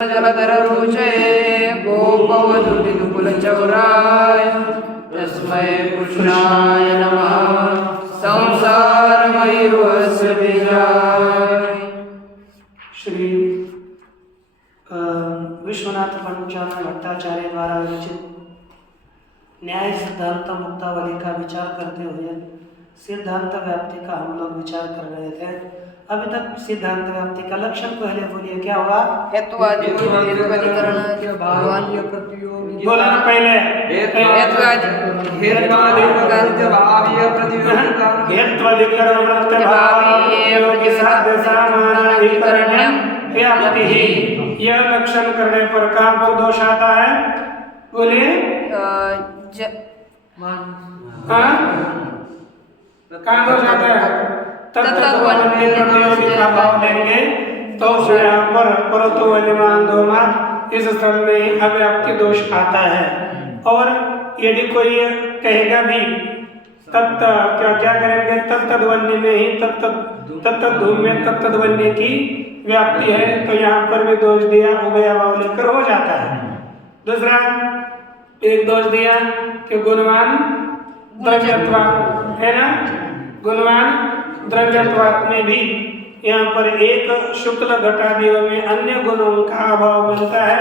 जलधर रुचये गोपवधूतिकुलचौराय तस्मै कृष्णाय नमः संसारमयूरस्य बीजाय। श्री विश्वनाथ पंचानन भट्टाचार्य द्वारा रचित न्याय सिद्धांत मुक्तावली का विचार करते हुए सिद्धांत व्याप्ति का हम लोग विचार कर रहे थे। अभी तक सिद्धांत व्याप्ति का लक्षण पहले बोलिए, क्या हुआ? बोला ना पहले यह लक्षण करने पर कहाँ पर दोष आता है? बोलिए। कहाँ दोष आता है? प्रतियोगी का भाव लेंगे तो यहाँ पर परतु वलिमान दोमात इस स्थल में अव्याप्ति दोष आता है। और यदि कोई कहेगा भी तत्त क्या करेंगे? तत्तद्वन्य में ही तत्तद्भूम में तत्तद्वन्य की व्याप्ति है, तो यहाँ पर भी दोष दिया, उभय भाव लेकर हो जाता है। दूसरा एक दोष दिया कि गुणवान द्रव्यत्वा है ना, गुणवान द्रव्यत्वात् में भी यहाँ पर एक शुक्ल घटादियों में अन्य गुणों का अभाव मिलता है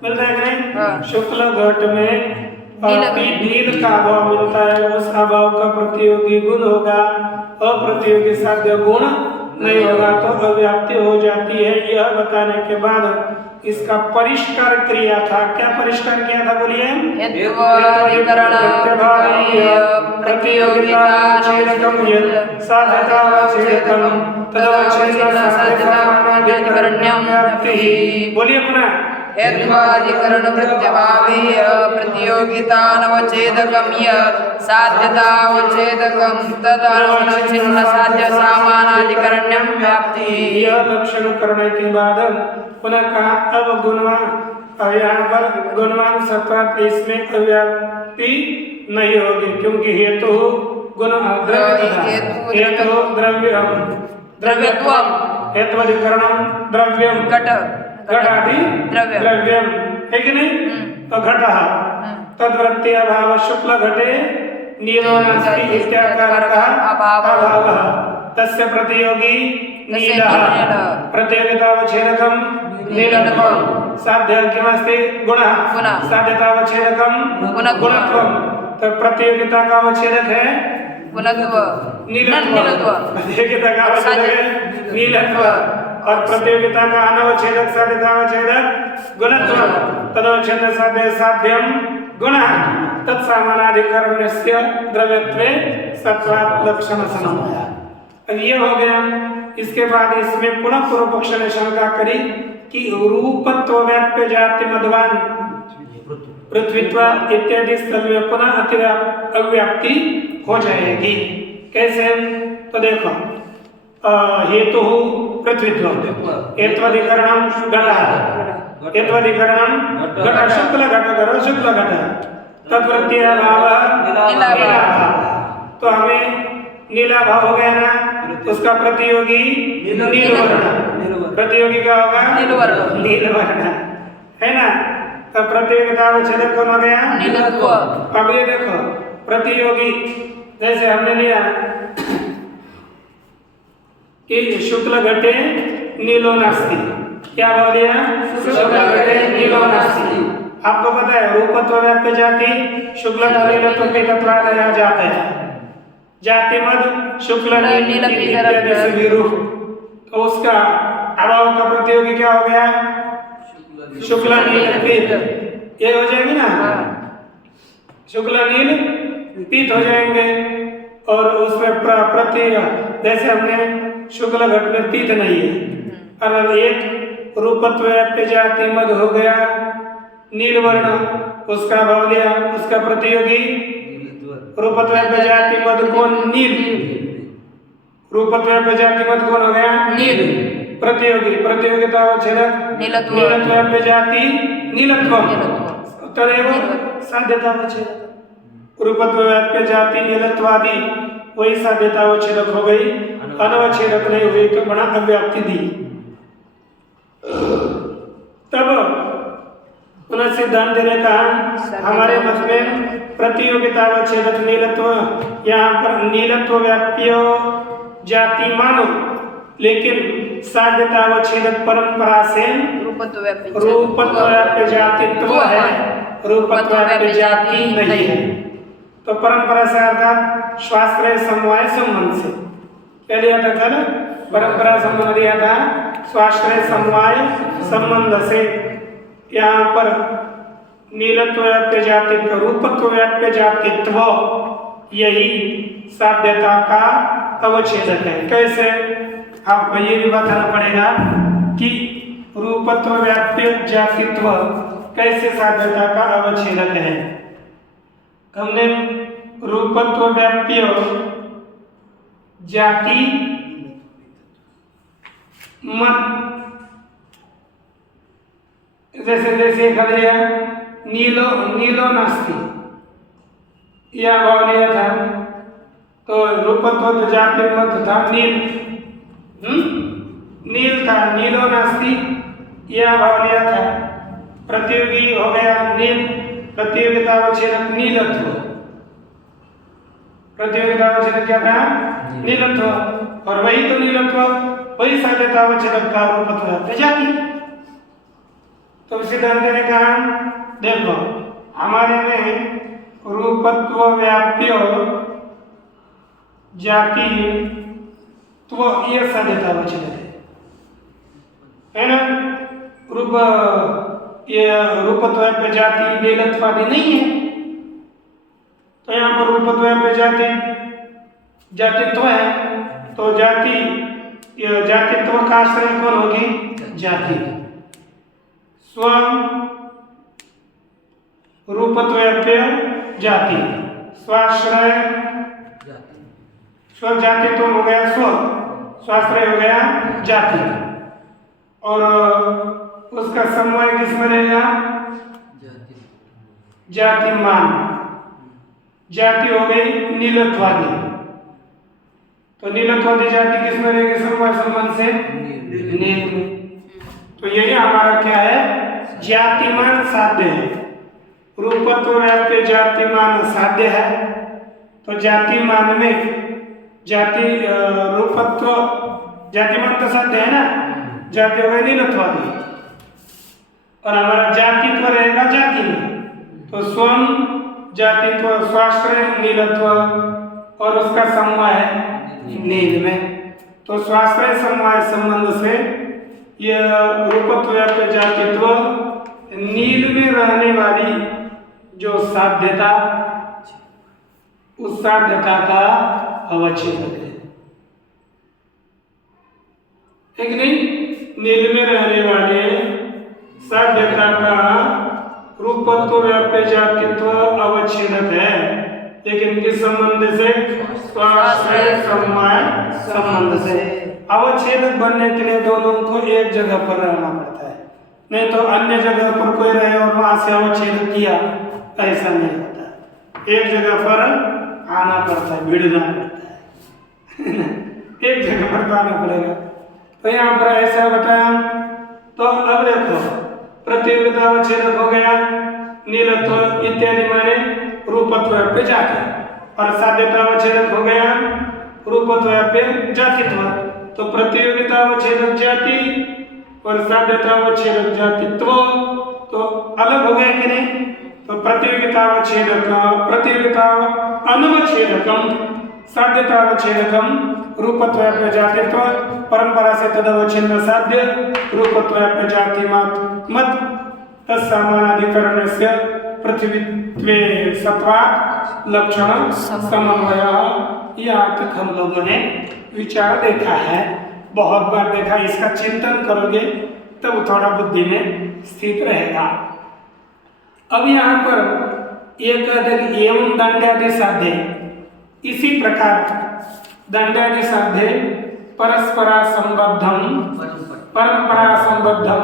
कि नहीं? शुक्ल घट में नील का अभाव मिलता है, उस अभाव का प्रतियोगी गुण होगा, अप्रतियोगी साध्य गुण नहीं होगा, तो अव्याप्ति हो जाती है। यह बताने के बाद इसका परिष्कार क्रिया था। क्या परिष्कार किया था? बोलिए। प्रतियोगिता छेदकम साध्यता छेदकम बोलिए पुनः। हेत्वाधिकरण प्रत्यभावे प्रतियोगितानवच्छेदकं साध्यतावच्छेदकं तदनुच्छिन्न साध्य सामानाधिकरण्यं व्याप्ति। यह लक्षण करने के बाद पुनः कहा अब गुणवान, यहाँ पर गुणवान सत्वात इसमें अव्याप्ति नहीं होगी, क्योंकि हेतु गुण हेतु द्रव्यत्वम हेत्वाधिकरणम द्रव्यम घटादि द्रव्यम है कि नहीं? तो घटः तद्वृत्ति अभाव शुक्ल घटे नीलो नास्ति इत्याकारकः अभावः तस्य प्रतियोगी नीलः प्रतियोगितावच्छेदकं नीलत्वं साध्य किमस्ति? गुणः साध्यतावच्छेदकं गुणत्वं। तो प्रतियोगिता का अवच्छेदक है नीलत्व, प्रतियोगिता का अवच्छेदक है नीलत्व, और प्रतियोगिता का अनवच्छेदक साध्यतावच्छेदक गुणत्व। तदवच्छेद साध्य साध्यम गुणः तत्सामानाधिकरण्यस्य द्रव्यत्वे सत्वात् लक्षण समन्वय। अब ये हो गया। इसके बाद इसमें पुनः पूर्व पक्ष ने शंका करी कि रूपत्व व्याप्य जाति मधवान पृथ्वीत्व इत्यादि स्थल में पुनः अव्याप्ति हो जाएगी। कैसे? तो देखो, हेतु पृथ्वीत्व हेत्वाधिकरणम घटः हेत्वाधिकरणम घट शुक्ल घट करो शुक्ल घट तद्वृत्ति अभाव नीलाभाव। तो हमें नीला भाव हो गया ना, उसका प्रतियोगी नीलवर्ण, प्रतियोगी का होगा नीलवर्ण है ना। तो प्रतियोगिता अवच्छेदक कौन हो गया? नीलत्व। अब ये देखो प्रतियोगी, जैसे हमने लिया कि शुक्ल घटे नीलो नास्ति, क्या भाव लिया? शुक्ल घटे नीलो नास्ति। आपको पता है रूपत्व व्याप्य जाति शुक्ल नीलत्व के तत्वादया जाते हैं, जाति मद शुक्ल नील इत्यादि सभी रूप, तो उसका अभाव का प्रतियोगी क्या हो गया? शुक्ल नील पीत। ये हो जाएगी ना, शुक्ल नील पीत हो जाएंगे। और उसमें प्रति जैसे हमने शुक्ल घट में पीत नहीं है, और एक रूपत्व व्याप्य जाति मद हो गया नीलवर्ण, उसका भाव लिया, उसका प्रतियोगी रूपत्व व्याप्य जाति मद कौन? नील। रूपत्व व्याप्य जाति मद कौन हो गया? नील। प्रतियोगी प्रतियोगिता अवच्छेदक नीलत्व व्याप्य जाति नीलत्वम तदेव साध्यतावच्छेदक। रूपत्व व्याप्य जाति नीलत्वादि वही साध्यतावच्छेदक हो गई, अनवच्छेदक नहीं हुई तो बड़ा अव्याप्ति दी। तब सिद्धांत ने कहा हमारे मत में प्रतियोगितावच्छेदक नीलत्व, यहाँ पर नीलत्व व्याप्य जाति मानो, लेकिन साध्यतावच्छेदक परंपरा से रूपत्व व्याप्य जातित्व है, रूपत्व व्याप्य जाति नहीं है। तो परंपरा से अर्थात स्वाश्रय समवाय संबंध से, पहले आता था ना परंपरा संबंध दिया था स्वाश्रय समवाय संबंध से। यहाँ पर नीलत्व व्याप्य जातित्व, रूपत्व व्याप्य जातित्व यही साध्यता का अवच्छेदक है। कैसे? आपको ये भी बताना पड़ेगा कि रूपत्व व्याप्य जातित्व कैसे साध्यता का अवच्छेदक है। हमने रूपत्व व्याप्य जाति मत, जैसे जैसे कह दिया नीलो नास्ति, यह भाव लिया था, तो रूपत्व जाति मत था नील था, नीलो नास्ति यह भाव लिया था। प्रतियोगी हो गया नील, प्रतियोगितावच्छेदक नीलत्व, प्रतियोगितावच्छेदक क्या था? नीलत्व। और वही तो नीलत्व वही साध्यतावच्छेदक का रूपत्व व्याप्य जाति। तो सिद्धांत ने कहा देखो हमारे में रूपत्व व्याप्य जाति तो ये साध्यतावच्छेदक है ना। रूपत्व व्याप्य जाति नीलत्वादि नहीं है, तो यहाँ पर रूपत्व व्याप्य जाति जातित्व है, तो जातित्व का आश्रय कौन होगी? जाति। स्वम रूपत्व व्याप्य जाति, स्वाश्रय स्व जातित्व हो गया स्वाश्रय हो गया जाति, और उसका समवाय किसमें रहेगा? जातिमान। जाति हो गई नीलत्वादी, तो नीलत्वादी जाति किसमें रहेगी? समवाय संबंध से नील में। तो यही हमारा क्या है? जातिमान साध्य है। रूपत्व व्याप्य जातिमान साध्य है, तो जातिमान में जाति रूपत्व जातिमान तो साध्य है ना, जाति हो गई नीलत्वादी, और हमारा जातित्व रहेगा जाति में, तो स्वम जातित्व स्वाश्रय नीलत्व और उसका समवाय नील में। तो स्वाश्रय समवाय संबंध से यह रूपत्व व्याप्य जातित्व नील में रहने वाली जो साध्यता, उस साध्यता का अवच्छेदक है कि नहीं? नील में रहने वाले साध्यता का रूपत्व व्याप्य जातित्व अवच्छेदक है, लेकिन किस संबंध से? स्वाश्रय समवाय संबंध से। अवच्छेदक बनने के लिए दोनों को एक जगह पर रहना पड़ता है, नहीं तो अन्य जगह पर कोई रहे और वहां से अवच्छेदक किया, ऐसा नहीं होता। एक जगह पर आना पड़ता है, भिड़ना पड़ता है एक जगह पर आना पड़ेगा। तो यहाँ पर ऐसा बताया। तो अब देखो प्रतियोगितावच्छेदक हो गया नीलत्व इत्यादि माने रूपत्व व्याप्य जाति, और साध्यतावच्छेदक हो गया रूपत्व व्याप्य जातित्व। तो प्रतियोगितावच्छेदक जाति और साध्यतावच्छेदक जातित्व तो अलग हो गए कि नहीं? तो प्रतियोगितावच्छेदक प्रतियोगिता अनवच्छेदकम साध्यतावच्छेदकम रूपत्व व्याप्य जातित्व परंपरा से तदवच्छिन्न साध्य रूपत्व व्याप्य जाति मत तत्सामानाधिकरणस्य पृथ्वीत्वे सत्वात् लक्षण समन्वय। यहाँ तक हम लोगों ने विचार देखा है, बहुत बार देखा। इसका चिंतन करोगे तब थोड़ा बुद्धि में स्थित रहेगा। अब यहाँ पर एक एवं दंडादि साध्य, इसी प्रकार दंडादि साध्य परस्परा संबद्धम परंपरा संबद्धम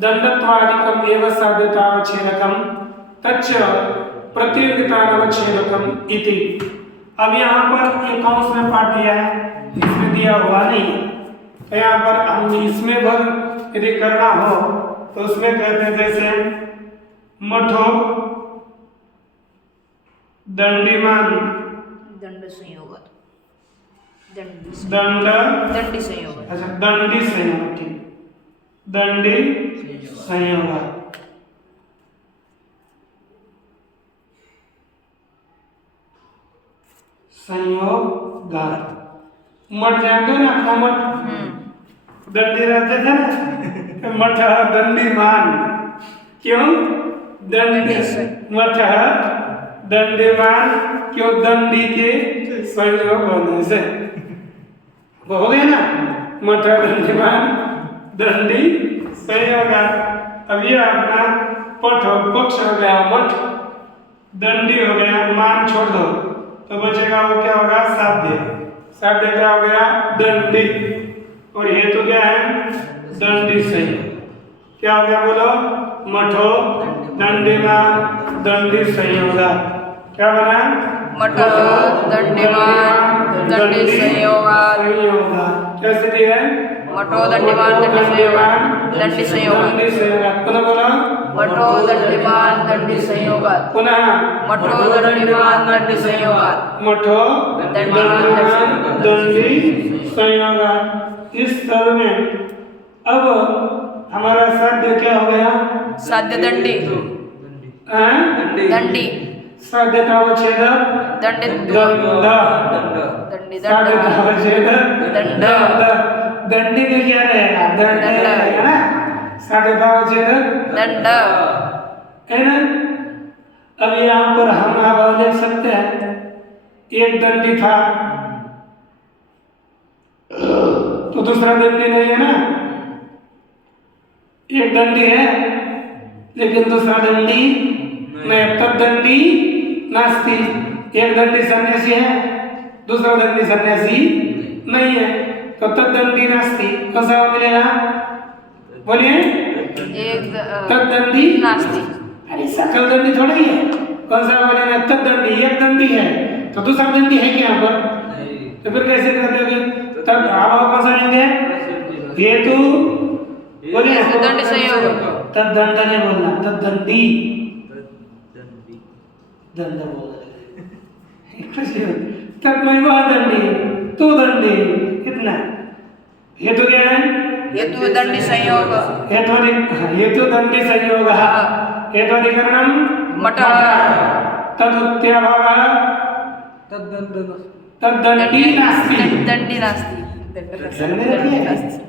दंडत्वादिकम एवं साध्यतावच्छेदकम तच्च प्रतियोगितावच्छेदकम इति। अब यहाँ पर एक अंश में पाठ दिया है, इसमें दिया हुआ नहीं है, तो यहाँ पर हम इसमें भर यदि करना हो तो उसमें कहते हैं जैसे मठो दंडीमान दंड संयोग दंडी दंड दंडी संयोग अच्छा दंडी संयोग ठीक दंडी संयोग संयोग मठ जानते हो ना अपना मठ दंडी रहते थे ना मठ दंडीमान क्यों दंडी मठ दंडीमान क्यों दंडी के संयोग होने से वो हो गया ना मठ दंडीमान दंडी संयोग अब ये अपना पठ पक्ष हो गया मठ दंडी हो गया मान छोड़ दो तो बचेगा वो क्या होगा साध्य साध्य क्या हो गया दंडी और हेतु क्या है दंडी संयोग क्या हो गया बोलो मठो दंडीमान दंडी संयोग क्या बना मठो दंडीमान दंडी संयोग कैसे दी है मठो दंडीमान दंडी संयोग दंडी संयोग पुनः बोलो मठो दंडीमान दंडी संयोग पुनः मठो दंडीमान दंडी संयोग मठो दंडीमान दंडी संयोग इस स्तर में अब हमारा साध्य क्या हो गया साध्य दंडी दंडी साध्यतावच्छेद दंडी दंड दंडी साध्यतावच्छेद दंड दंडी में क्या रहेगा दंड है ना साध्यतावच्छेद दंड है ना अब यहाँ पर हम अब देख सकते हैं एक दंडी था तो दूसरा दंडी नहीं है ना एक दंडी है लेकिन दूसरा दंडी नहीं तद्दंडी नास्ति एक दंडी सन्यासी है दूसरा दंडी सन्यासी नहीं है तो तद्दंडी नास्ति कौन सा मिलेगा बोलिए एक तद्दंडी नास्ति अरे सकल दंडी थोड़ा ही है कौन सा बोलेगा तद्दंडी एक दंडी है तो दूसरा दंडी है क्या यहाँ पर तो फिर कैसे कर दोगे तब आप कौन सा लेंगे हेतु बोलिए दंड संयोग तद्दंड नहीं बोलना तद्दंडी दंड बोल तत्मैव दंडी तो दंडी इतना हेतु क्या है हेतु दंडी संयोग हेतु दंडी संयोग हेतुधिकरणम मठ तदुत्याभावः तद्दंडी नास्ति दंडी नास्ति दंडी नास्ति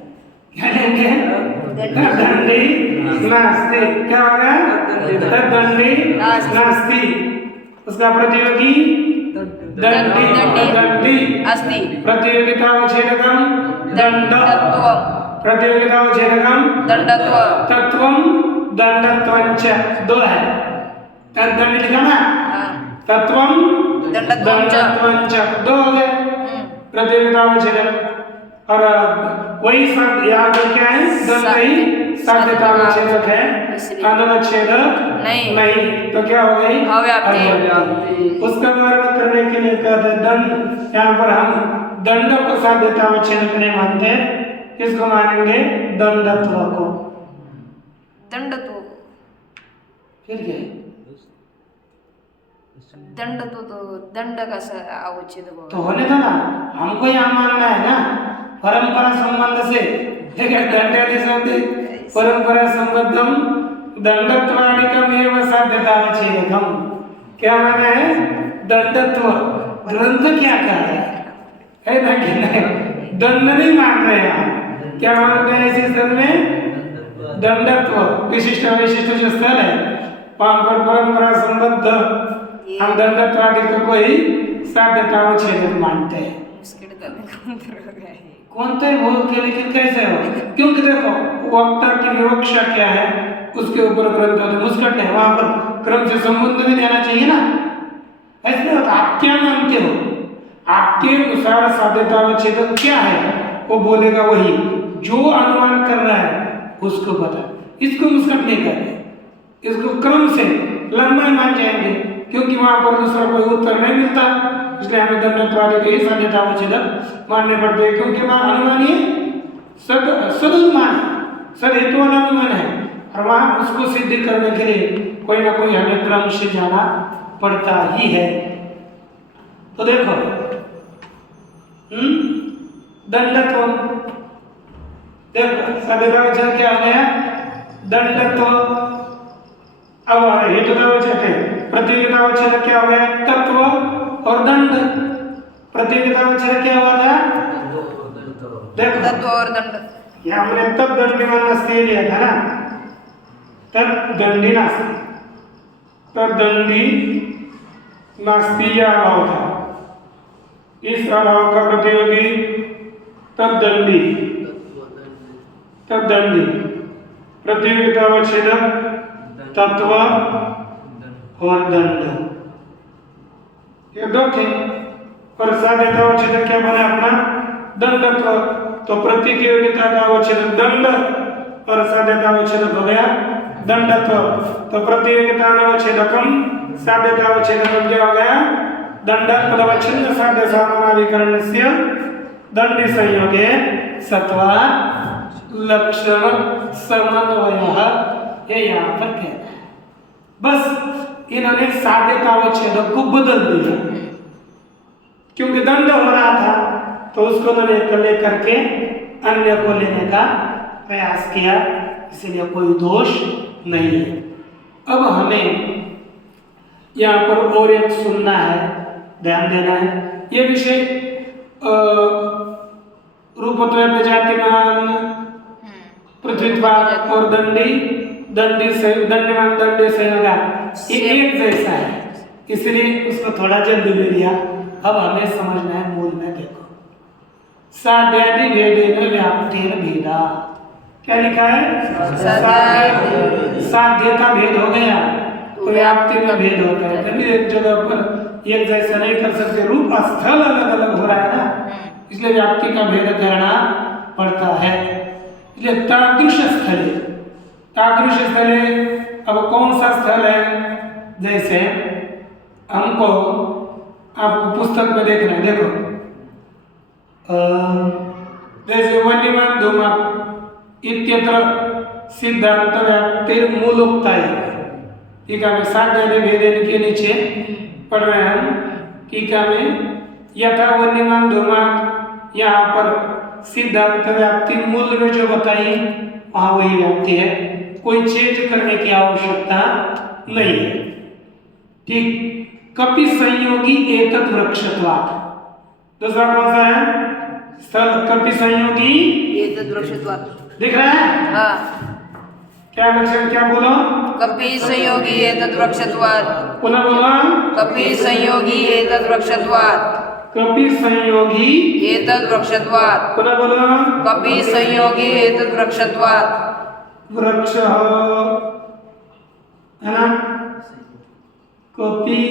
क्या लेंगे तद्दंडी नास्ति क्या होगा तद्दंडी नास्ति उसका प्रतियोगी दंडी दंडी अस्ति प्रतियोगितावच्छेदकम दंड प्रतियोगितावच्छेदकम दंडत्व तत्वम दंडत्वंच दो है तद्दंडी लिखा ना तत्वम दंडत्वंच दो हो गए प्रतियोगितावच्छेदक और वही शब्द यहाँ पर क्या है दंडी साध्यतावच्छेदक है अनुच्छेदक नहीं तो क्या हो गई अव्याप्ति उसका वर्णन करने के लिए कहते हैं दंड यहाँ पर हम दंड को साध्यतावच्छेदक नहीं मानते इसको मानेंगे दंडत्व को दंडत्व फिर क्या दंडत्व तो दंड का अवच्छेद तो होने दो ना हमको यहाँ मानना है ना परंपरा संबंध से दंडादि शब्द परंपरा संबद्धम दंडत्वादिकम एवं साध्यतावच्छेदकम क्या माना है दंडत्व ग्रंथ क्या कह रहा है ना कि नहीं दंड नहीं मान रहे हैं क्या मानते हैं इसी स्थल में दंडत्व विशिष्ट वैशिष्ट जो स्थल है वहां पर परंपरा संबद्ध हम दंडत्वादिक को ही साध्यतावच्छेदक मानते हैं कौन तो बोल के लेकिन कैसे हो क्योंकि देखो वक्ता की विवक्षा क्या है उसके ऊपर ग्रंथ होते मुस्कट है वहां पर क्रम से संबंध में देना चाहिए ना ऐसे नहीं होता आप क्या मानते हो आपके अनुसार साध्यतावच्छेदक क्या है वो बोलेगा वही जो अनुमान कर रहा है उसको पता इसको मुस्कट नहीं कहते इसको क्रम से लंबा मान जाएंगे क्योंकि वहां पर दूसरा कोई उत्तर नहीं मिलता इसलिए हमें दंडत्वादि के ही साध्यतावच्छेदक मानने पड़ते हैं क्योंकि वहां अनुमान ही सद अनुमान है सद हेतु वाला अनुमान है और वहाँ उसको सिद्ध करने के लिए कोई ना कोई हमें क्रम से जाना पड़ता ही है। तो देखो दंडत्व, देखो साध्यता वचन क्या हो गया, दंडत्व। अब हेतुता वचन है, प्रतियोगिता वचन क्या हो गया, तत्व और दंड। प्रतियोगिता वचन क्या हुआ था, देखो तत्व और दंड। यहाँ हमने तब दंडीमान नास्ति लिया था ना, तब दंडी नास्ति, तब दंडी नास्ति यह अभाव था। इस अभाव का प्रतियोगी तब दंडी, तब दंडी। प्रतियोगिता वच्छेदक तत्व और दंड, ये दो थे। और साध्यता वच्छेदक क्या बना अपना, दंडत्व। तो प्रतियोगिता का वच्छेदक दंड और साध्यता वच्छेदक हो गया दंडत्व। तो प्रतियोगिता वच्छेदकम साध्यता वच्छेदकम क्या हो गया, दंड पदवच्छिन्न साध्य सामानाधिकरणस्य दंडी संयोगे सत्वा लक्षण समन्वयः, ये यहाँ पर कह रहा है। बस इन्होंने साध्यता वच्छेदक को बदल दिया, क्योंकि दंड हो रहा था तो उसको उन्होंने लेकर के अन्य को लेने का प्रयास किया, इसलिए कोई दोष नहीं है। अब हमें यहाँ पर और एक सुनना है, ध्यान देना है। ये विषय रूपत्व जातिमान पृथ्वीत्वाद और दंडी दंडी से दंडमान दंडी से लगा, ये एक जैसा है, इसलिए उसको थोड़ा जल्दी ले लिया। अब हमें समझना है मूल में। देखो साध्यादि भेदेन व्याप्तेन भेदा, क्या लिखा है, साध्य का भेद हो गया तो व्याप्ति का भेद होता है। कभी एक जगह पर एक जैसा नहीं कर सकते, रूप स्थल अलग अलग हो रहा है ना, इसलिए व्याप्ति का भेद करना पड़ता है। इसलिए तादृश स्थले, तादृश स्थले अब कौन सा स्थल है, जैसे हमको आपको पुस्तक में देखना है, देखो जैसे वन्यमान धूमा इत्यत्र सिद्धांत व्याप्तिर मूलोक्ता है। टीका में साध्यादि भेदेन के नीचे पढ़ रहे हैं हम, टीका में यथा वन्यमान धूमा, यहाँ पर सिद्धांत व्याप्ति मूल में जो बताई वहाँ वही व्याप्ति है, कोई चेंज करने की आवश्यकता नहीं है। ठीक, कपि संयोगी एतत् वृक्षत्वात्, दूसरा कौन सा है स्थल, कपि संयोगी एतत् वृक्षत्वात्, दिख रहा है, हाँ क्या लक्षण, क्या बोलो, कपि संयोगी एतत् वृक्षत्वात्, पुनः बोलो, कपि संयोगी एतत् वृक्षत्वात्, कपि संयोगी एतत् वृक्षत्वात्, पुनः बोलो, कपि संयोगी एतत् वृक्षत्वात्। वृक्ष है ना, कपि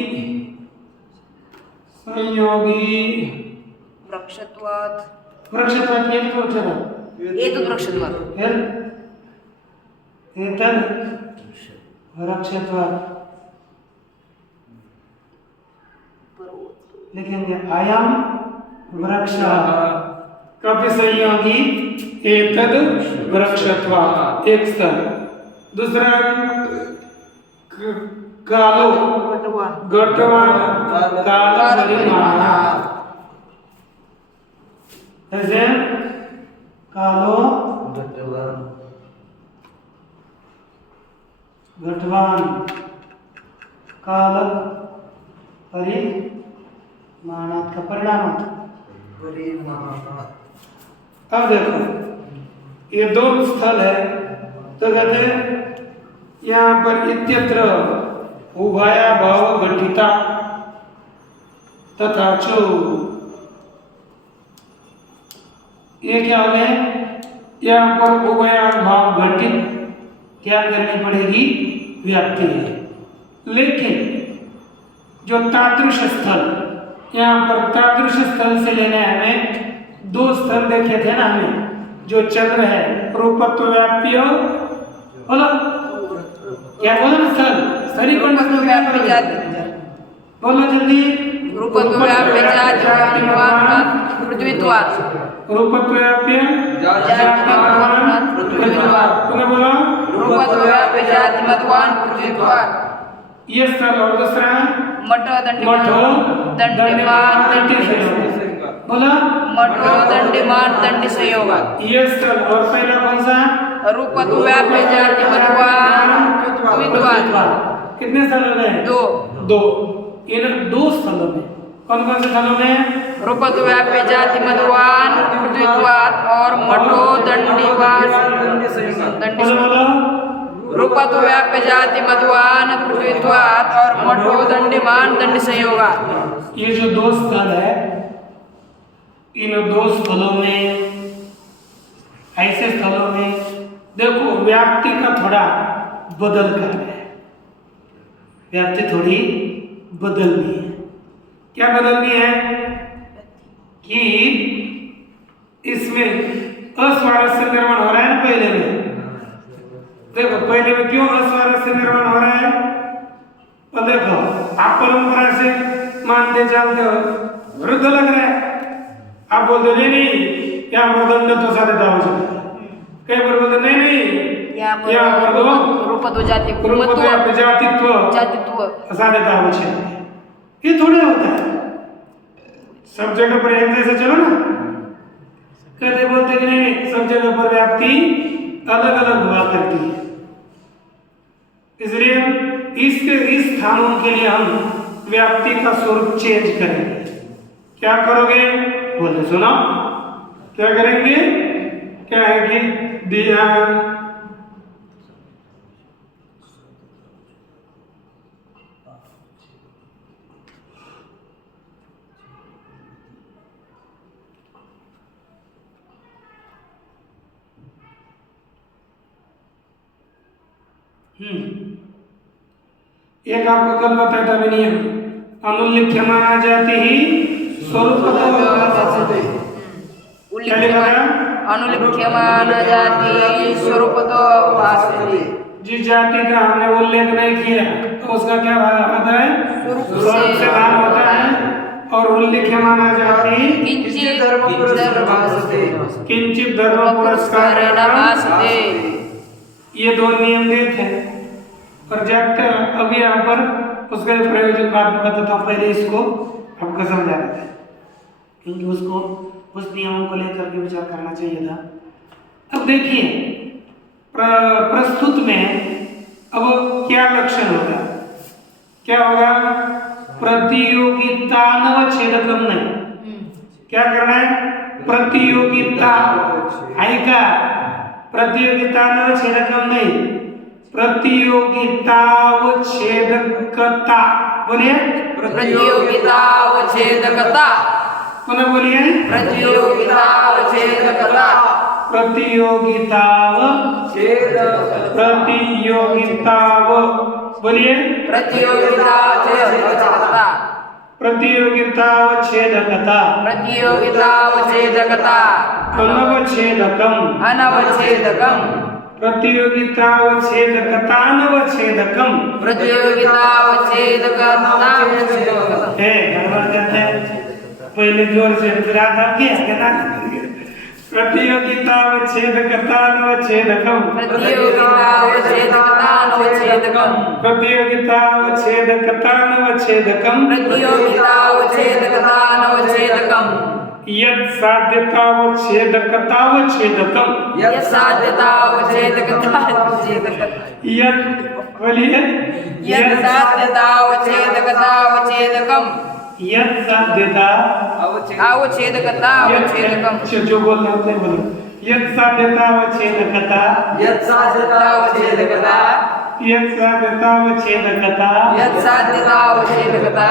संयोगी वृक्षत्वात्, वृक्षत्वात्, ये तो चला एतत् वृक्षत्वात्, फिर एतत् वृक्षत्वात् लिखेंगे, आयाम वृक्ष, कपि संयोगी एतद् वृक्षत्वात्, एक स्थल। दूसरा कालो घटवान काल परिमाण, ऐसे कालो घटवान काल परिमाणात् का परिणाम। अब देखो ये दो स्थल है, तो कहते हैं यहाँ पर इत्यत्र उभया भाव घटिता तथा चो, ये क्या हो गया, यहाँ पर उभया भाव घटित क्या करनी पड़ेगी, व्याप्ति है। लेकिन जो तादृश स्थल, यहाँ पर तादृश स्थल से लेना है हमें, दो स्थल देखे थे ना हमें, जो चंद्र है रूपत्व व्याप्य, बोलो क्या बोला ना, स्थल सरी कौन बोलो जल्दी, रूपत्व व्याप्य जाति पृथ्वीत्वात्, रूपत्वव्याप्य जातिमद्वान् पृथ्वीत्वात्। पुनः बोलो रूपत्वव्याप्य जातिमद्वान् पृथ्वीत्वात्। ये स्थल और दूसरा मठो दंडिमान दंडी संयोग। बोला मठो दंडिमान दंडी संयोग। ये स्थल और पहला कौन सा? रूपत्वव्याप्य जातिमद्वान् पृथ्वीत्वात्। कितने स्थल हो गए? दो। इन दो स्थलों में कौन कौन से स्थलों में? रूपत्वव्याप्य जातिमद्वान् पृथ्वीत्वात् और मठो दंडिमान दंडी संयोग। रूपत्वव्याप्य जातिमद्वान् पृथ्वीत्वात् और मठो दंडिमान दंडी संयोग। ये जो दो स्थल है, इन दो स्थलों में, ऐसे स्थलों में देखो व्याप्ति का थोड़ा बदल कर है। व्याप्ति थोड़ी बदलनी है। क्या बदलनी है? कि इसमें अस्वारस्य निर्माण हो रहा है ना पहले में। देखो पहले में क्यों अस्वारस्य निर्माण हो रहा है? तो देखो आप परंपरा से मानते चलते हो, वृद्ध लग रहा है, आप बोलते नहीं यहाँ पर दंड तो साधता हो सकता है, कई बार बोलते नहीं यहाँ पर रूपत्व जातित्व साधता हो सकता है। ये थोड़े होता है, सब जगह पर एक जैसे चलो ना। कहते बोलते कि नहीं सब जगह पर व्याप्ति अलग अलग हुआ करती है। इसलिए इस स्थानों के लिए हम व्याप्ति का स्वरूप चेंज करेंगे। क्या करोगे? बोले सुनो क्या करेंगे? क्या है कि दिया एक आपको कल बताया था नियम, अनुल्लिख्यमाना जाति ही स्वरूपतो भासते। अनुल्लिख्यमाना जाति स्वरूपतो भासते। जिस जाति का हमने उल्लेख नहीं किया तो उसका क्या होता है? स्वरूप से भान होता है। और उल्लिख्यमाना जाति किंचित धर्म भासते। किंचित धर्म पुरस्कारेण भासते। ये दो नियम देते हैं। और जब तक अभी यहाँ पर उसका प्रयोजन बाद में बताता हूँ, पहले इसको आपको समझा देते हैं, क्योंकि उसको उस नियमों को लेकर के विचार करना चाहिए था। अब देखिए प्रस्तुत में अब क्या लक्षण होगा? क्या होगा? प्रतियोगितानवच्छेदकम नहीं। क्या करना है? प्रतियोगिता आएगा, प्रतियोगितानवच्छेदकम नहीं, प्रतियोगितावच्छेदकता। बोलिए प्रतियोगितावच्छेदकता। पुनः बोलिए प्रतियोगितावच्छेदकता। प्रतियोगिताव बोलिए प्रतियोगितावच्छेदकता। प्रतियोगितावच्छेदकता। प्रतियोगितावच्छेदकता। अनवच्छेदकम। अनवच्छेदकम। प्रतियोगितावच्छेदकतानवच्छेदकम। प्रतियोगितावच्छेदकतानवच्छेदकम। है गड़बड़ जाता है, पहले जोर से विराट आपके कहना प्रतियोगितावच्छेदकतानवच्छेदकम। प्रतियोगितावच्छेदकतानवच्छेदकम। प्रतियोगितावच्छेदकतानवच्छेदकम। प्रतियोगितावच्छेदकतानवच्छेदकम। यत् साध्यतावच्छेदकतावच्छेदकम। यत् साध्यतावच्छेदकतावच्छेदकम। यत् बोलिए यत् साध्यतावच्छेदकतावच्छेदकम। यत् साध्यता अवच्छेदकतावच्छेदकम। जो बोलना होता है बोलो। यत् साध्यतावच्छेदकता। यत् साध्यतावच्छेदकता। यत् साध्यतावच्छेदकता। यत् साध्यतावच्छेदकता।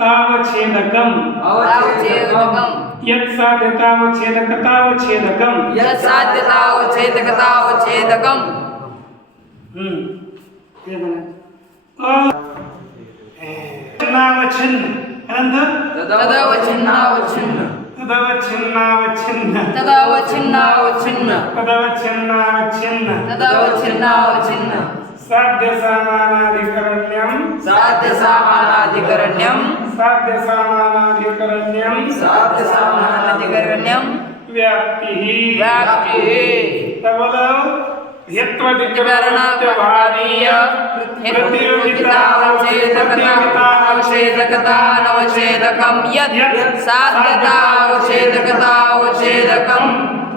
आवच्छेदकम। अवच्छेदकम। यत् साध्यतावच्छेदकतावच्छेदकम। यत् साध्यतावच्छेदकतावच्छेदकम। ये बना नावच्छिन्न तदवच्छिन्नावच्छिन्न। तदवच्छिन्नावच्छिन्न। तदवच्छिन्नावच्छिन्न। तदवच्छिन्नावच्छिन्न। तदवच्छिन्नावच्छिन्न। साध्यसामानाधिकरण्यम। साध्यसामानाधिकरण्यम। साध्यसामानाधिकरण्यम। साध्यसामानाधिकरण्यम। व्याप्तिः व्याप्तिः क्या बोला यत्वधिकरण प्रत्यभावीय प्रतियोगितावच्छेदकतानवच्छेदकतानवच्छेदकं यत् साध्यतावच्छेदकतावच्छेदकं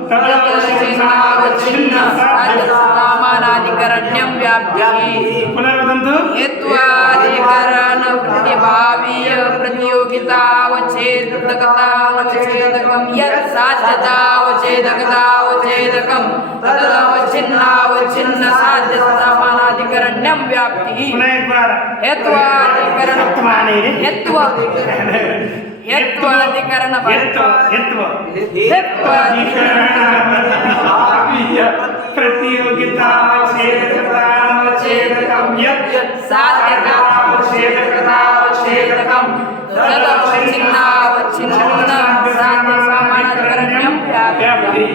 तदवच्छिन्नावच्छिन्न साध्यसामानाधिकरण्यं व्याप्तिः पुनर्वदन्तु हेत्वाधिकरण प्रतिभावीय प्रतियोगितावच्छेदकतानवच्छेदकं यत् साध्यतावच्छेदकतावच्छेदकं तदवच्छिन्नावच्छिन्न साध्यसामानाधिकरण्यं व्याप्तिः पुनः एक बार हेत्वाधिकरण हेत्वाधिकरण प्रतियोगितावच्छेदकतावच्छेदकं यत् साध्यतावच्छेदकतावच्छेदकं तदवच्छिन्नावच्छिन्न साध्यसामानाधिकरण्यं व्याप्तिः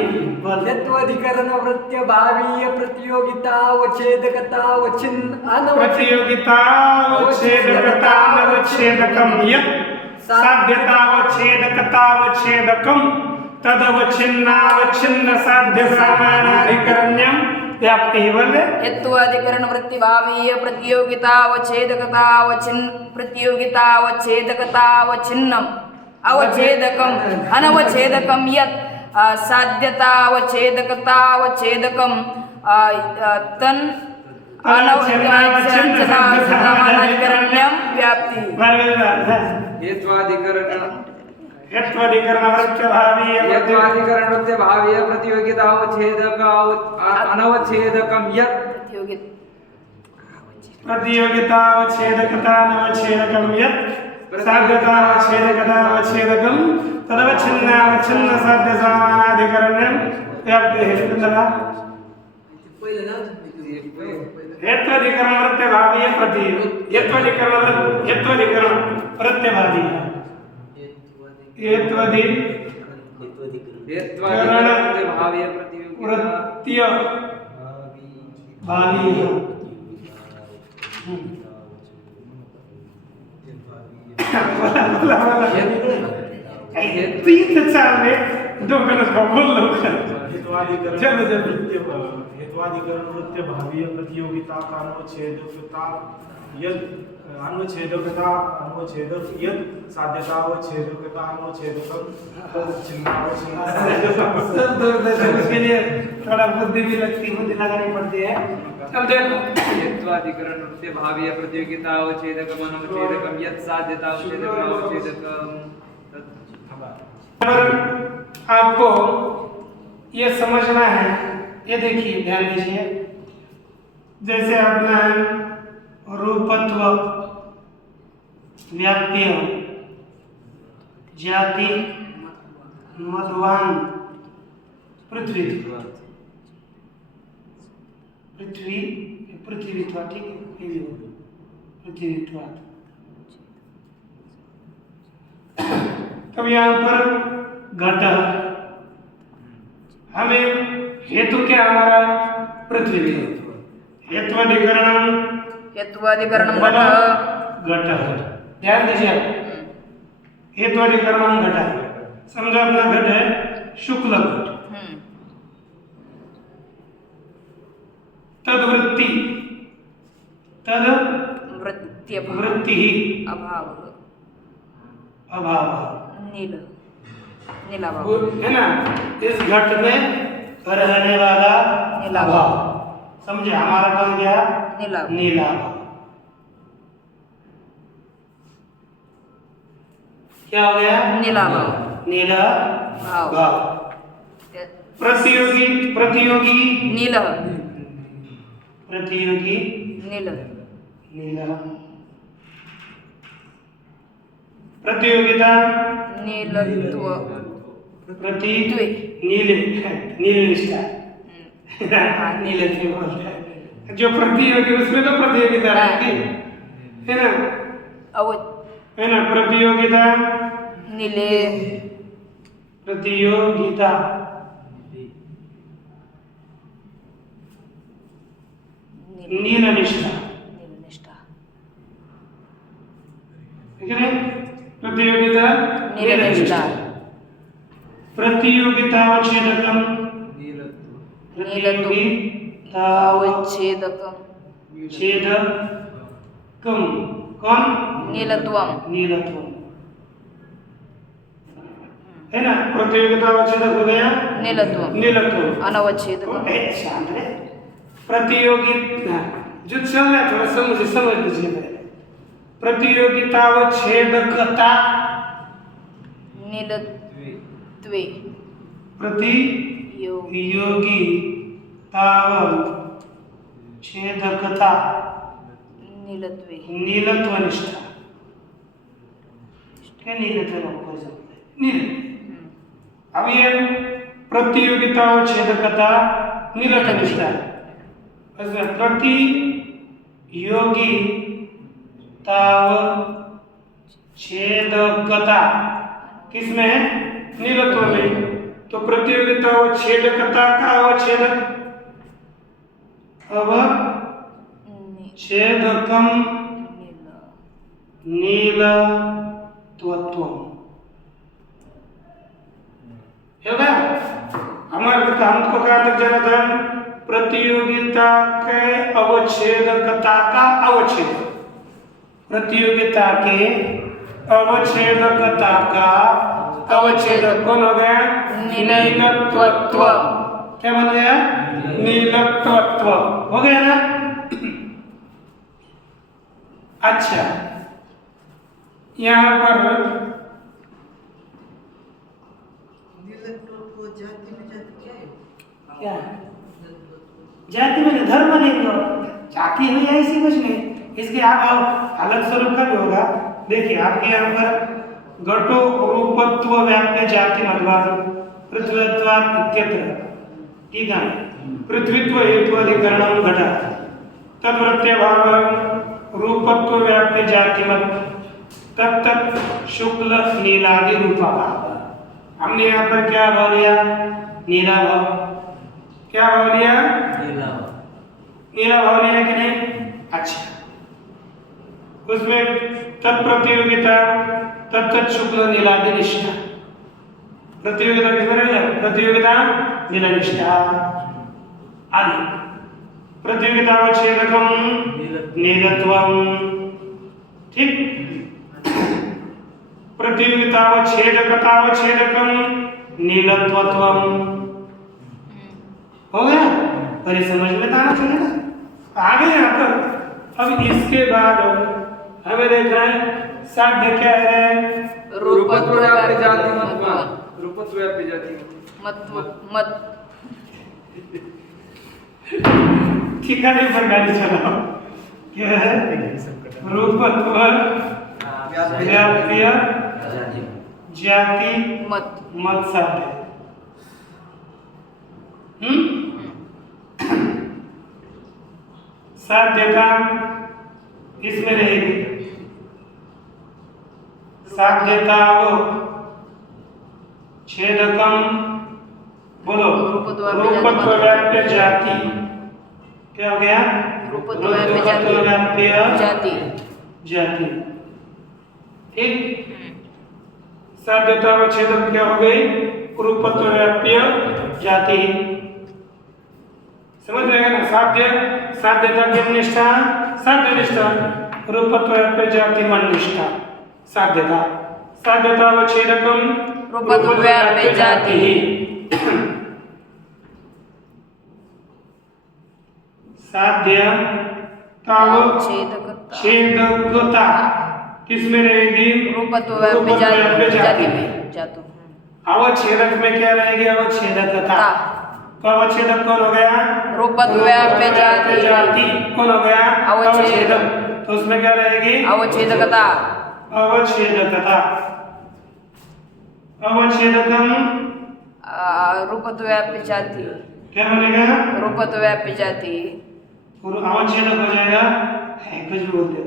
यत्वधिकरण वृत्य भावीय प्रतियोगितावच्छेदकतावच्छेदकं यत् साध्यतावच्छेदकतावच्छेदकं तदवच्छिन्नावच्छिन्न साध्यसामानाधिकरण्यं व्याप्तिः बोले हेत्वाधिकरण प्रतिभावीय प्रतियोगितावच्छेदकतावच्छिन्नम अवच्छेदकम अनवच्छेदकम यत् साध्यतावच्छेदकतावच्छेदकम तन अनवच्छेदकतावच्छिन्नाधिकरण्यं व्याप्ति यत्वाधिकरण वृत्य भावीय अनवच्छेदकं यत् प्रतियोगितावच्छेदकतानवच्छेदकं यत् साध्यतावच्छेदकतावच्छेदकं तदवच्छिन्नावच्छिन्न साध्यसामानाधिकरण्यं व्याप्तिः यत्वधिकरण प्रत्यभावीय यत्वधिकरण प्रत्यभावीय तीन चार में दो गलत का बोल लो हेत्वाधिकरण वृत्य भावीय प्रतियोगिता का अनुच्छेदकता यद अनुच्छेदकता अनुच्छेदक यद साध्यतावच्छेदकता अनुच्छेदकम उसके लिए थोड़ा बुद्धि भी लगती बुद्धि लगानी पड़ती है अब देखो यत्वाधिकरण वृत्य भावीय प्रतियोगितावच्छेदकम अनवच्छेदकम यत् साध्यतावच्छेदकम आपको ये समझना है ये देखिए ध्यान दीजिए जैसे अपना रूपत्व व्याप्य जाति मधुवान पृथ्वीत्व पृथ्वीत्व ठीक है पृथ्वीत्व तब यहाँ पर घट हमें हेतु क्या हमारा पृथ्वी हेत्वाधिकरण घट ध्यान दीजिए हेत्वाधिकरण घट समझो अपना घट है शुक्ल घट तदवृत्ति वृत्ति अभाव नील नीलाभाव है ना इस घट में रहने वाला नीलाभाव समझे हमारा कौन गया नीलाभाव क्या हो गया नीलाभाव भाव प्रतियोगी नील प्रतियोगिता नीलत्व नीलनिष्ठा नीलत्व बोलते हैं जो प्रतियोगी उसमें तो प्रतियोगिता रहेगी है ना है ना प्रतियोगिता नीले प्रतियोगिता नीलनिष्ठा ठीक है प्रतियोगिता नीलनिष्ठा प्रतियोगितावच्छेदकम नीलत्व नीलत्वच्छेदकम छेदकम कौन नीलत्वम नीलत्वम है ना प्रतियोगितावच्छेदक हो गया नीलत्वम नीलत्वम अनवच्छेदकम ओके शांत रहे प्रतियोगिता जो चल रहा है थोड़ा समझ लीजिए पहले प्रतियोगितावच्छेदकता नीलत्वे प्रतियोगितावच्छेदकता नीलत्वे नीलत्वनिष्ठा क्या नीलत्व का कोई जरूरत नहीं नील अब ये प्रतियोगितावच्छेदकता नीलत्वनिष्ठा है प्रतियोगितावच्छेदकता किसमें है नीलत्व में तो प्रतियोगितावच्छेदकता का अवच्छेदक अवच्छेदकम नीलत्वत्वम होगा हमारे हमको कहाँ तक जाना था प्रतियोगिता के अवच्छेदकता का अवच्छेद प्रतियोगिता के अवच्छेदकता का अवच्छेदक कौन हो गया नीलत्वत्व क्या बन गया नीलत्वत्व हो गया ना अच्छा यहाँ पर क्या जाति में धर्म नहीं तो जाति हुई ऐसी कुछ नहीं इसके आप अलग स्वरूप का भी होगा देखिए आपके यहाँ पर घटो रूपत्व व्याप्य जाति मध्वाद पृथ्वीत्वाद इत्यत्र ठीक है पृथ्वीत्व हेतु अधिकरणम घटा तद्वृत्य भाव रूपत्व व्याप्य जाति मत तत्त शुक्ल नीलादि रूपा भाव हमने यहाँ पर क्या भाव लिया नीला भाव क्या भाव लिया नीला भाव लिया कि नहीं अच्छा उसमें तत्प्रतियोगिता तत्त शुक्ल नीलादि निष्ठा प्रतियोगिता किसमें रहेगा प्रतियोगिता नीलनिष्ठा आदि प्रतियोगितावच्छेदकम नीलत्वम ठीक प्रतियोगितावच्छेदकतावच्छेदकम नीलत्वत्वम हो गया और ये समझ में आना चाहिए ना आगे यहाँ पर अब इसके बाद हमें देखना है साध्य क्या है रूपत्व व्याप्य जाति मत्व रूपत्व व्याप्य जाति मत ठिकाने पर गाड़ी चलाओ क्या है रूपत्व व्याप्य जाति मत साध्य साध्यता किसमें रहेगी साध्यता छेदकम बोलो रूपत्व व्याप्य जाति क्या हो गया रूपत्व व्याप्य जाति जाति ठीक साध्यता व छेदक क्या हो गई रूपत्व व्याप्य जाति समझ रहेगा ना साध्य साध्यता की निष्ठा साध्य निष्ठा रूपत्व व्याप्य जाति मन निष्ठा साध्यता साध्यता व छेदकम रूपत्व व्याप्य जाति साध्यता व छेदकता किसमें रहेगी रूपत्व व्याप्य जाति में जातु अवच्छेदक में क्या रहेगी अवच्छेदकता तो अवच्छेदक कौन हो गया रूपत्व व्याप्य जाति कौन हो गया अवच्छेदक तो उसमें क्या रहेगी अवच्छेदकता अवच्छेदकता अवच्छेदकम रूपत्व व्याप्य जाति क्या बनेगा रूपत्व व्याप्य जाति अवच्छेदक हो जाएगा कुछ भी बोलते हो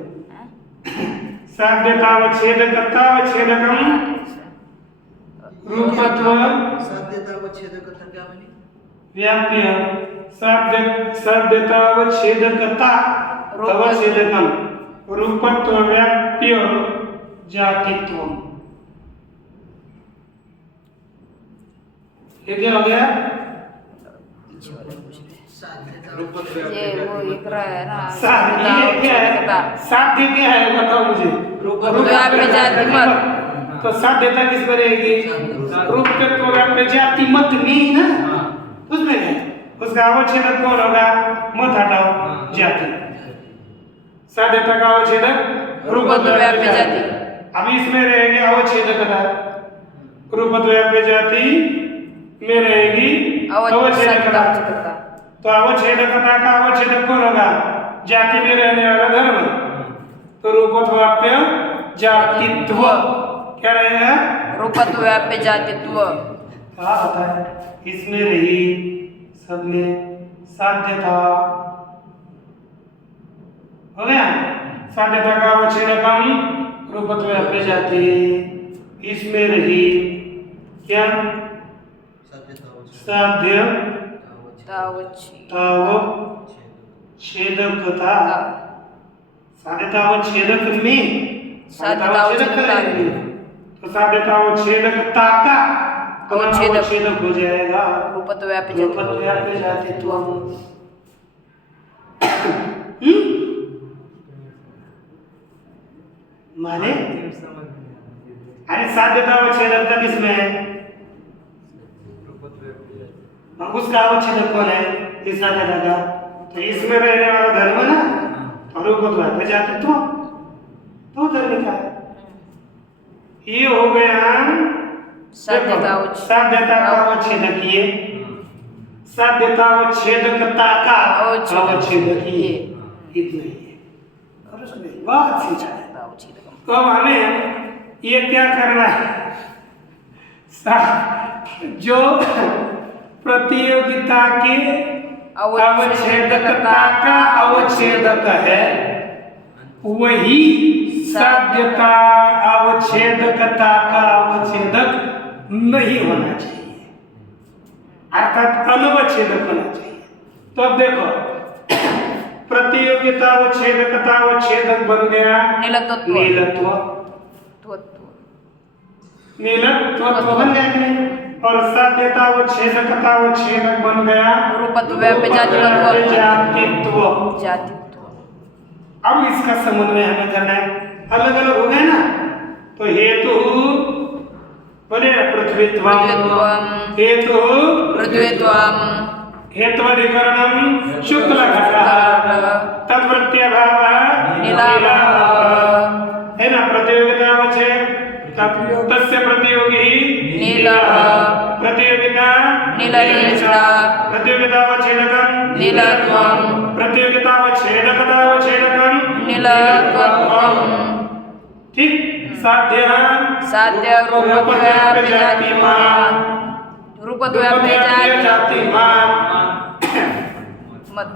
साध्यता अवच्छेदकता अवच्छेदकम रूपत्व साध्यता अवच्छेदकता क्या बनी व्याप्य साध्यता अवच्छेदकता अवच्छेदकम रूपत्व व्याप्य जातित्वम ये क्या हो गया? ये वो एक रहा है ना साध्य क्या है? साध्य क्या है बताओ मुझे। रूपत्व जाति मत। तो साध्यता किस पर रहेगी? रूपत्व व्याप्य जाति मत में ही ना, उसमें है। उसका अवच्छेदक कौन होगा? मत हटाओ, जाति। साध्यता का अवच्छेदक रूपत्व व्याप्य जाति। अब इसमें रहेगी अवच्छेदकता। रूपत्व व्याप्य जाति में रहेगी अवच्छेदकता। तो अवच्छेदकता का अवच्छेदक कौन होगा? जाति में रहने वाला धर्म। तो रूपत्व व्याप्य जातित्व क्या रहेगा? रूपत्व व्याप्य जातित्व। क्या होता है? इसमें रही सब में साध्यता हो गया। साध्यता का अवच्छेदकम रूपत्व व्याप्य जाति। इसमें रही क्या? साध्य तावच्छेदकता। साध्यतावच्छेदक में साध्यतावच्छेदकता तो साध्यतावच्छेदकता का अवच्छेदक हो जाएगा रूपत्व व्याप्य जातित्व। माने अरे साध्यतावच्छेदकता किसमें है? उसका अवच्छेदक कौन है? इस साध्यता का। तो इसमें रहने वाला धर्म ना, और रूपत्व व्याप्य जातित्व तो उधर लिखा है। ये हो गया साध्यता का अवच्छेदकीय। साध्यतावच्छेदकता का अवच्छेदकीय इतना ही है। और उसमें बहुत सी है। तो अब हमें ये क्या करना है? जो प्रतियोगिता के अवच्छेदकता का अवच्छेदक है वही साध्यता अवच्छेदकता का अवच्छेदक नहीं होना चाहिए, अर्थात अनवच्छेदक होना चाहिए। तो अब देखो प्रतियोगिता अवच्छेदकता अवच्छेदक बन गया नीलत्व। नीलत्व बन गया कि नहीं? और साध्यता अवच्छेदकता अवच्छेदक बन गया रूपत्व व्याप्य जातित्व। अब इसका समन्वय हमें करना है। अलग अलग हो गए ना, तो हेतु बोले पृथ्वीत्वम, हेतु पृथ्वीत्वम, हेत्वधिकरणम शुक्लघटः, तद्वृत्त्यभावः नीलाभः है ना। प्रतियोगितावच्छेद तस्य प्रतियोगी नीलः, प्रतियोगिता नीलनिष्ठा, प्रतियोगितावच्छेदकं नीलत्वं, प्रतियोगितावच्छेदकतावच्छेदकं नीलत्वं। ठीक। साध्य रूपत्व व्याप्य जातिमान, रूपत्व व्याप्य जातिमान मत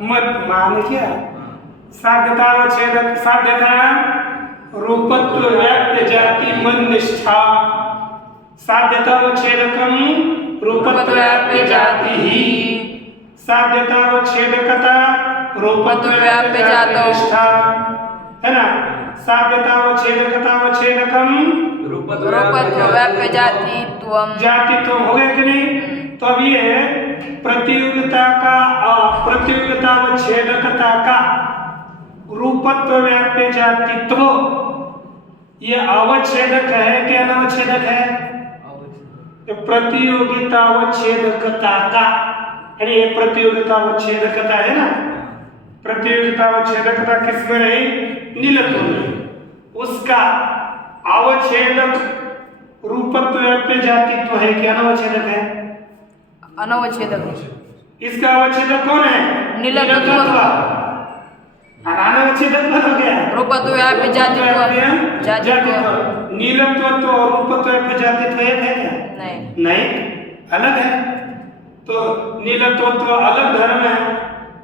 मान क्या? साध्यतावच्छेदक साध्यता रूपत्व व्याप्य जाति मन निष्ठा। साध्यतावच्छेदकम रूपत्व व्याप्य जाति ही। साध्यतावच्छेदकता रूपत्व व्याप्य जाति निष्ठा है ना। साध्यतावच्छेदकतावच्छेदकम रूपत्व व्याप्य जातित्वम। जातित्व हो गया कि नहीं? तो अब ये प्रतियोगिता का प्रतियोगितावच्छेदकता का रूपत्व व्याप्य जातित्व ये अवच्छेदक है कि अनवच्छेदक है? प्रतियोगितावच्छेदकता का, यानी ये प्रतियोगितावच्छेदकता है ना। प्रतियोगितावच्छेदकता किसमें रही? नीलत्व में। उसका अवच्छेदक रूपत्व व्याप्य जातित्व है कि अनवच्छेदक है? अनवच्छेदक। इसका अवच्छेदक कौन है? नीलत्व। अनवच्छेदक कौन हो गया? रूपत्व व्याप्य जातित्व। नीलत्व और रूपत्व व्याप्य जातित्व एक है क्या? नहीं, अलग है। तो नीलत्व तो अलग धर्म है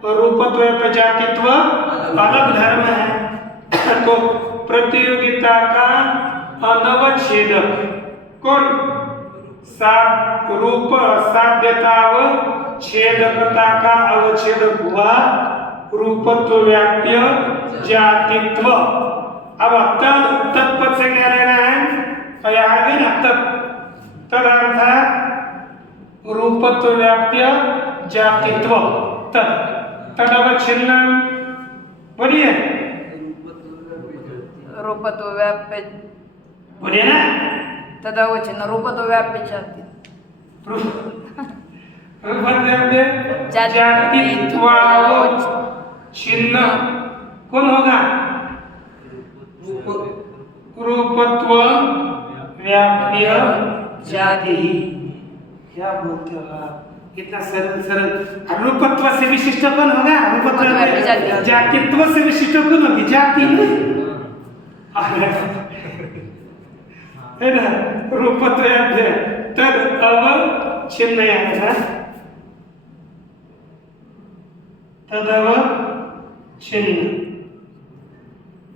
और रूपत्व व्याप्य जातित्व अलग धर्म है। तो प्रतियोगिता का अनवच्छेदक कौन? रूप साध्यतावच्छेदकता का अवच्छेदक हुआ रूपत्व व्याप्य जातित्व। अब तत्पद से क्या लेना है? तो यहाँ आगे ना तद अर्थात रूपत्व व्याप्य जातित्व तदवच्छिन्नं बोलिए रूपत्व व्याप्य बोलिए ना तदवच्छिन्न रूपत्व व्याप्य जाति रूपत्व व्याप्य जातित्वावच्छिन्न कौन होगा रूपत्व व्याप्य जाति क्या बोलते हो आप इतना सरल सरल रूपत्व से विशिष्ट कौन होगा रूपत्व व्याप्य जाति। जातित्व से विशिष्ट कौन होगी जाति नहीं है ना रूपत्व व्याप्य तद अवच्छिन्न आएगा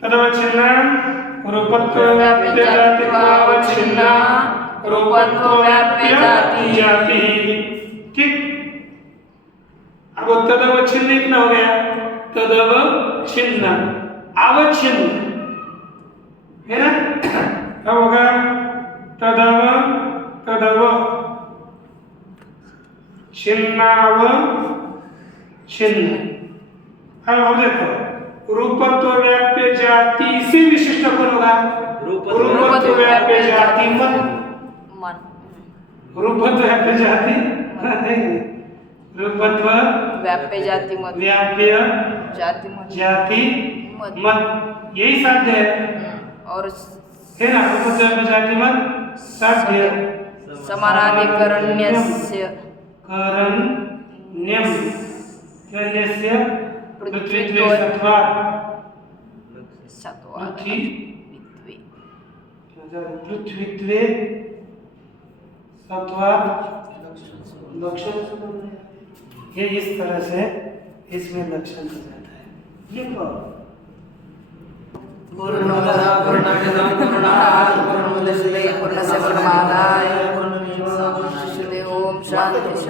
तदवच्छिन्न रूपत्व व्याप्य जातित्वावच्छिन्न रूपत्व व्याप्य जाति ठीक। अब तदवच्छिन्न इतना हो गया तदवच्छिन्न अवच्छिन्न है ना क्या होगा तदव छिन्नावच्छिन्न। अब देखो रूपत्व व्याप्य जाति से विशिष्ट कौन होगा रूपत्व व्याप्य जाति मन रूपत्व व्याप्य जाति रूपत्व व्याप्य जाति मत व्याप्य जाति मत यही साध्य है और है ना रूपत्व व्याप्य जाति मत साध्य समानाधिकरण्यस्य करण्यस्य पृथ्वीत्वे सत्वात् पृथ्वीत्वे सत्वात् लक्षण ये इस तरह से इसमें लक्षण हो जाता है लिखो पूर्णमदः पूर्णमिदं पूर्णात् पूर्णमुदच्यते पूर्णस्य पूर्णमादाय पूर्णमेवावशिष्यते। ओम शांति।